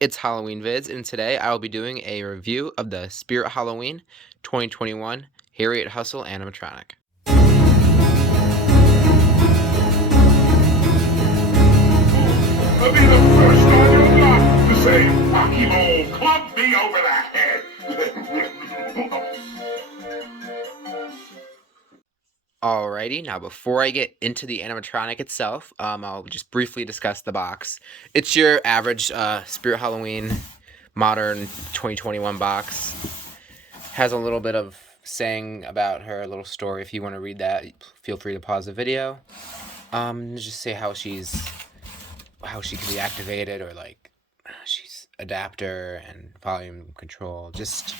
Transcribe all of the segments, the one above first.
It's Halloween Vids, and today I will be doing a review of the Spirit Halloween 2021 Harriet Hustle Animatronic. I'll be the first on your block to say, Akimo, club me over the head. Alrighty, now before I get into the animatronic itself, I'll just briefly discuss the box. It's your average Spirit Halloween modern 2021 box. Has a little bit of saying about her, a little story. If you want to read that, feel free to pause the video. Just say how she can be activated, or like she's adapter and volume control, just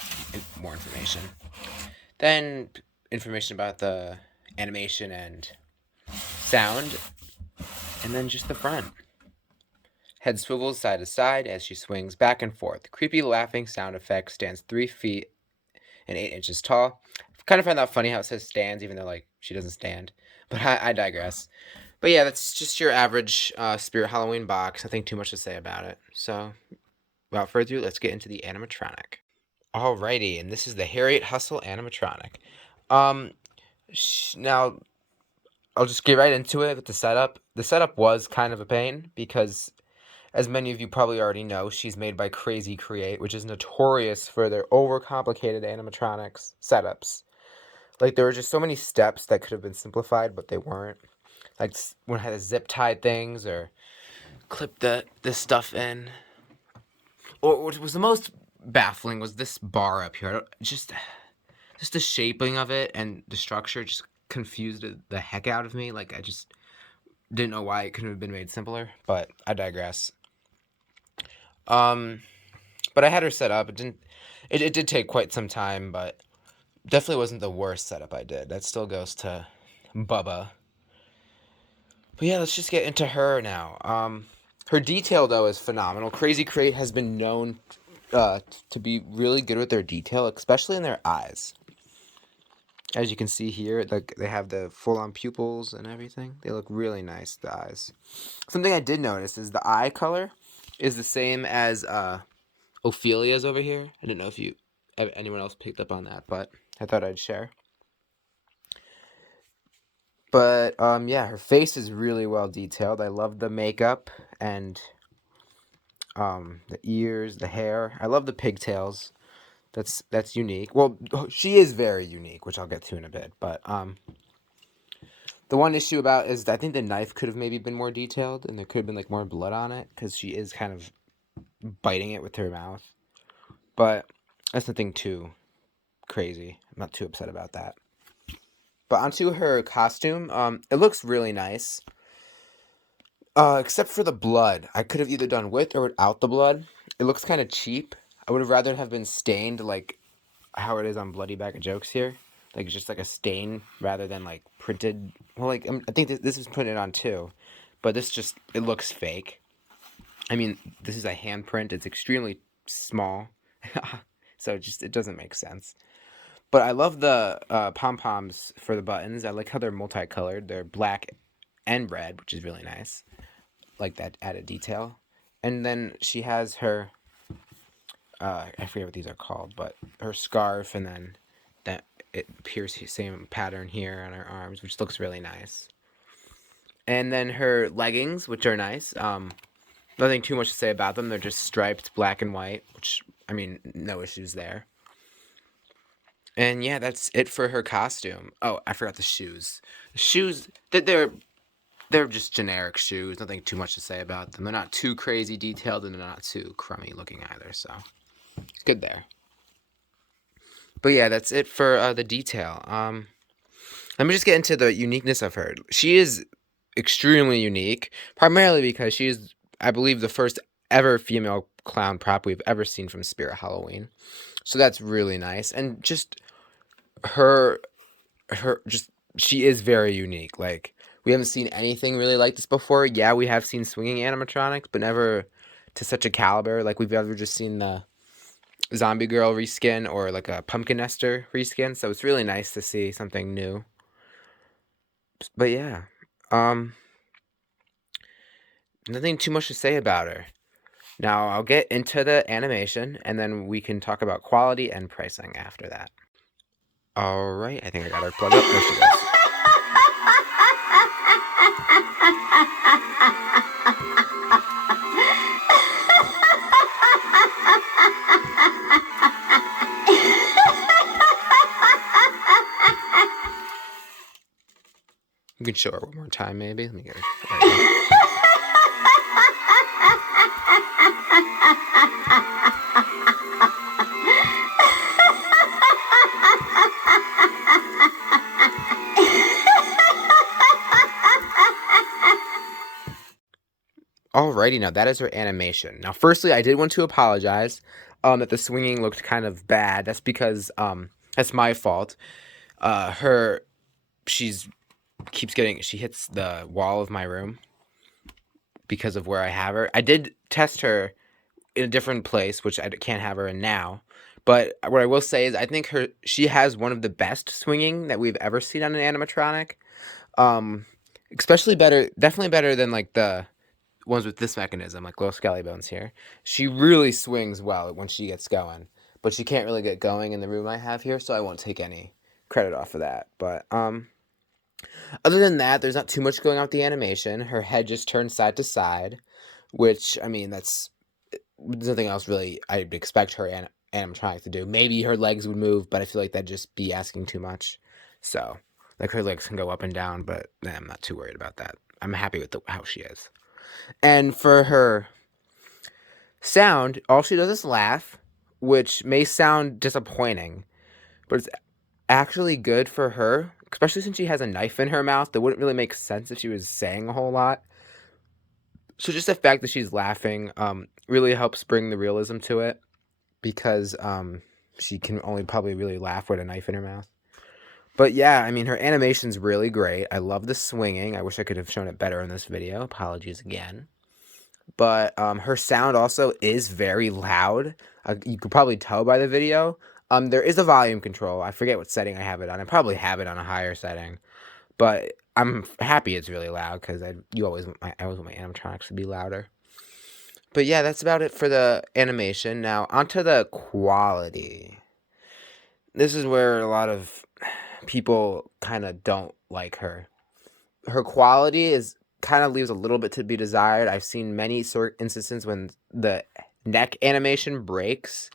more information. Then information about the animation and sound, and then just the front. Head swivels side to side as she swings back and forth. Creepy laughing sound effect. Stands 3 feet and 8 inches tall. I kind of find that funny how it says stands, even though like she doesn't stand. But I digress. But yeah, that's just your average Spirit Halloween box. Nothing too much to say about it. So, without further ado, let's get into the animatronic. Alrighty, and this is the Harriet Hustle Animatronic. Now, I'll just get right into it with the setup. The setup was kind of a pain because, as many of you probably already know, she's made by Crazy Create, which is notorious for their overcomplicated animatronics setups. Like, there were just so many steps that could have been simplified, but they weren't. Like, when I had to zip tie things or clip this stuff in. Or what was the most baffling was this bar up here. Just the shaping of it and the structure just confused the heck out of me. Like, I just didn't know why it couldn't have been made simpler, but I digress. But I had her set up. It did take quite some time, but definitely wasn't the worst setup I did. That still goes to Bubba. But yeah, let's just get into her now. Her detail, though, is phenomenal. Crazy Crate has been known to be really good with their detail, especially in their eyes. As you can see here, like they have the full-on pupils and everything. They look really nice, the eyes. Something I did notice is the eye color is the same as Ophelia's over here. I didn't know if anyone else picked up on that, but I thought I'd share. But yeah, her face is really well detailed. I love the makeup and the ears, the hair. I love the pigtails. That's unique. Well, she is very unique, which I'll get to in a bit. But the one issue about is I think the knife could have maybe been more detailed, and there could have been like more blood on it because she is kind of biting it with her mouth. But that's nothing too crazy. I'm not too upset about that. But onto her costume. It looks really nice. Except for the blood. I could have either done with or without the blood. It looks kind of cheap. I would have rather have been stained like how it is on Bloody Bag of Jokes here. Like just like a stain rather than like printed. Well, like I think this is printed on too. But this just, it looks fake. I mean, this is a handprint. It's extremely small. So it doesn't make sense. But I love the pom-poms for the buttons. I like how they're multicolored. They're black and red, which is really nice. Like that added detail. And then she has her, I forget what these are called, but her scarf, and then that it appears the same pattern here on her arms, which looks really nice. And then her leggings, which are nice. Nothing too much to say about them. They're just striped black and white, which, I mean, no issues there. And yeah, that's it for her costume. Oh, I forgot the shoes. The shoes, they're just generic shoes. Nothing too much to say about them. They're not too crazy detailed, and they're not too crummy looking either. So good there. But yeah, that's it for the detail. Let me just get into the uniqueness of her. She is extremely unique, primarily because she is, I believe, the first ever female clown prop we've ever seen from Spirit Halloween. So that's really nice. And just her just, she is very unique. Like, we haven't seen anything really like this before. Yeah, we have seen swinging animatronics, but never to such a caliber. Like, we've ever just seen the zombie girl reskin or like a pumpkin nester reskin. So it's really nice to see something new. But yeah, nothing too much to say about her. Now I'll get into the animation, and then we can talk about quality and pricing after that. All right, I think I got her plugged up. There she goes. You can show her one more time, maybe. Let me get her. There we go. Alrighty, now that is her animation. Now, firstly, I did want to apologize that the swinging looked kind of bad. That's because that's my fault. She hits the wall of my room because of where I have her. I did test her in a different place, which I can't have her in now. But what I will say is I think she has one of the best swinging that we've ever seen on an animatronic. Definitely better than like the ones with this mechanism, like little skelly bones here. She really swings well when she gets going, but she can't really get going in the room I have here, so I won't take any credit off of that. But other than that, there's not too much going on with the animation. Her head just turns side to side, which, I mean, there's nothing else really I'd expect her animatronic to do. Maybe her legs would move, but I feel like that'd just be asking too much. So, like, her legs can go up and down, but I'm not too worried about that. I'm happy with how she is. And for her sound, all she does is laugh, which may sound disappointing, but it's actually good for her, especially since she has a knife in her mouth. That wouldn't really make sense if she was saying a whole lot. So just the fact that she's laughing really helps bring the realism to it, because she can only probably really laugh with a knife in her mouth. But yeah, I mean, her animation's really great. I love the swinging. I wish I could have shown it better in this video. Apologies again. But her sound also is very loud. You could probably tell by the video. There is a volume control. I forget what setting I have it on. I probably have it on a higher setting. But I'm happy it's really loud, because I always want my animatronics to be louder. But yeah, that's about it for the animation. Now, onto the quality. This is where a lot of people kind of don't like her. Her quality kind of leaves a little bit to be desired. I've seen many instances when the neck animation breaks,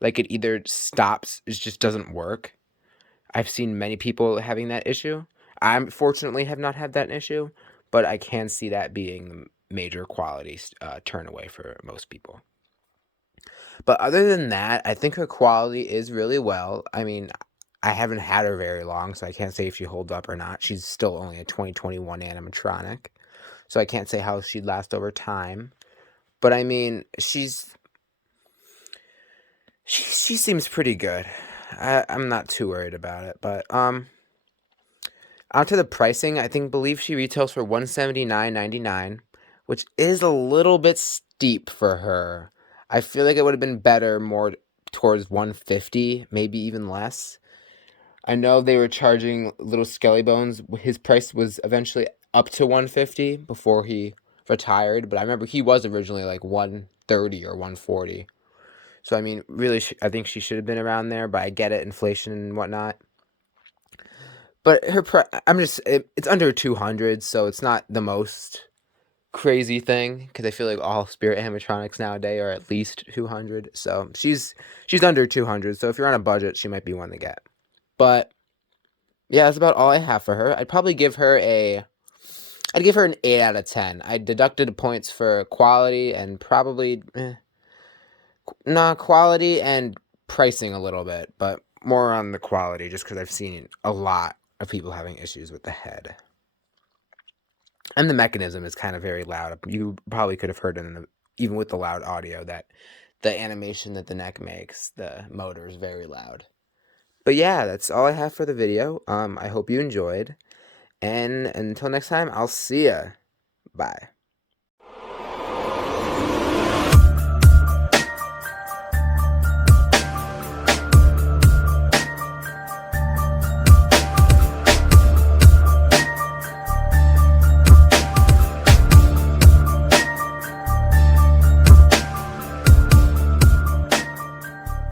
like it either stops, it just doesn't work. I've seen many people having that issue. I fortunately have not had that issue, but I can see that being the major quality turn away for most people. But other than that, I think her quality is really well. I mean, I haven't had her very long, so I can't say if she holds up or not. She's still only a 2021 animatronic, so I can't say how she'd last over time. But I mean, she seems pretty good. I'm not too worried about it. But onto the pricing, I believe she retails for $179.99, which is a little bit steep for her. I feel like it would have been better more towards $150, maybe even less. I know they were charging Little Skelly Bones. His price was eventually up to $150 before he retired, but I remember he was originally like $130 or $140. So I mean, really, I think she should have been around there, but I get it, inflation and whatnot. But her it's under 200, so it's not the most crazy thing, because I feel like all Spirit animatronics nowadays are at least 200. So she's under 200. So if you're on a budget, she might be one to get. But yeah, that's about all I have for her. I'd give her an 8 out of 10. I deducted points for quality and probably quality and pricing a little bit, but more on the quality, just because I've seen a lot of people having issues with the head. And the mechanism is kind of very loud. You probably could have heard it even with the loud audio, that the animation that the neck makes, the motor is very loud. But yeah, that's all I have for the video. I hope you enjoyed. And until next time, I'll see ya. Bye.